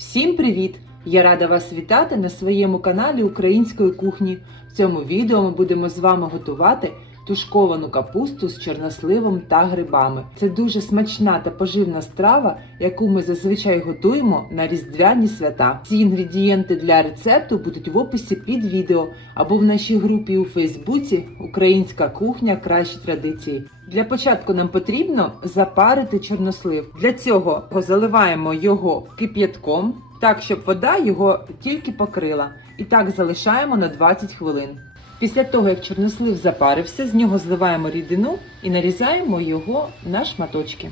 Всім привіт! Я рада вас вітати на своєму каналі Української кухні. В цьому відео ми будемо з вами готувати тушковану капусту з чорносливом та грибами. Це дуже смачна та поживна страва, яку ми зазвичай готуємо на різдвяні свята. Ці інгредієнти для рецепту будуть в описі під відео або в нашій групі у Фейсбуці Українська кухня кращі традиції. Для початку нам потрібно запарити чорнослив. Для цього заливаємо його кип'ятком, так щоб вода його тільки покрила. І так залишаємо на 20 хвилин. Після того, як чорнослив запарився, з нього зливаємо рідину і нарізаємо його на шматочки.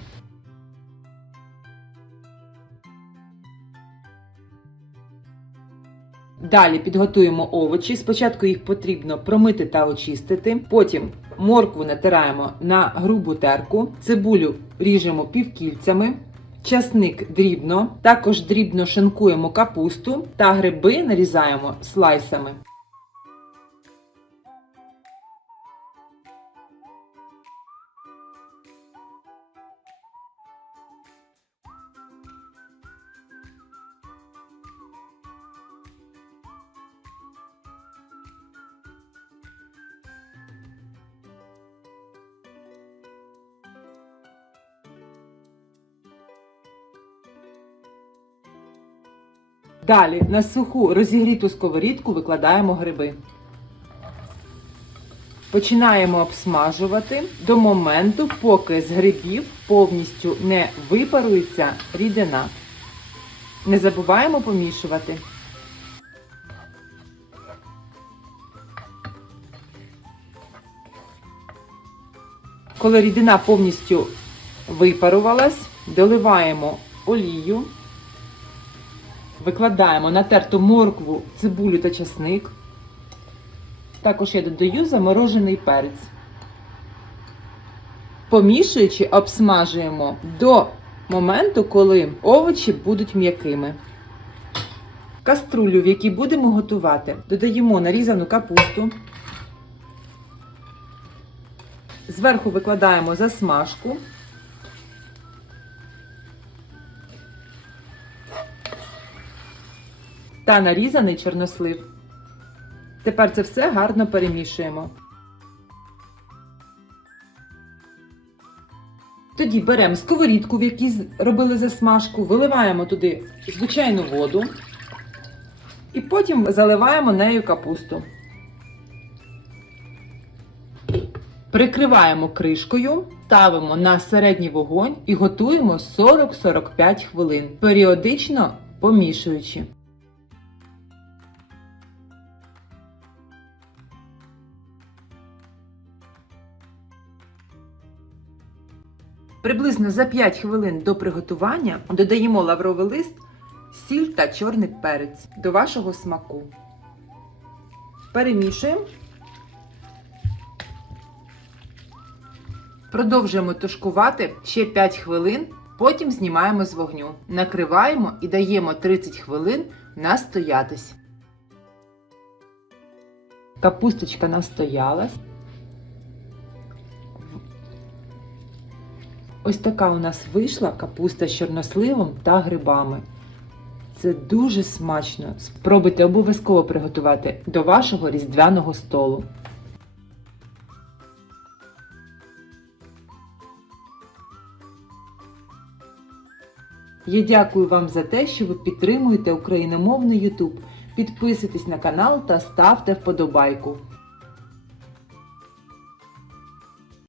Далі підготуємо овочі. Спочатку їх потрібно промити та очистити. Потім моркву натираємо на грубу терку, цибулю ріжемо півкільцями, часник дрібно, також дрібно шинкуємо капусту та гриби нарізаємо слайсами. Далі на суху розігріту сковорідку викладаємо гриби. Починаємо обсмажувати до моменту, поки з грибів повністю не випарується рідина. Не забуваємо помішувати. Коли рідина повністю випарувалась, доливаємо олію. Викладаємо натерту моркву, цибулю та часник. Також я додаю заморожений перець. Помішуючи, обсмажуємо до моменту, коли овочі будуть м'якими. Каструлю, в якій будемо готувати, додаємо нарізану капусту. Зверху викладаємо засмажку. Та нарізаний чорнослив. Тепер це все гарно перемішуємо. Тоді беремо сковорідку, в якій робили засмажку, виливаємо туди звичайну воду і потім заливаємо нею капусту. Прикриваємо кришкою, ставимо на середній вогонь і готуємо 40-45 хвилин, періодично помішуючи. Приблизно за 5 хвилин до приготування додаємо лавровий лист, сіль та чорний перець до вашого смаку. Перемішуємо. Продовжуємо тушкувати ще 5 хвилин, потім знімаємо з вогню. Накриваємо і даємо 30 хвилин настоятись. Капусточка настоялась. Ось така у нас вийшла капуста з чорносливом та грибами. Це дуже смачно. Спробуйте обов'язково приготувати до вашого різдвяного столу. Я дякую вам за те, що ви підтримуєте україномовний YouTube. Підписуйтесь на канал та ставте вподобайку.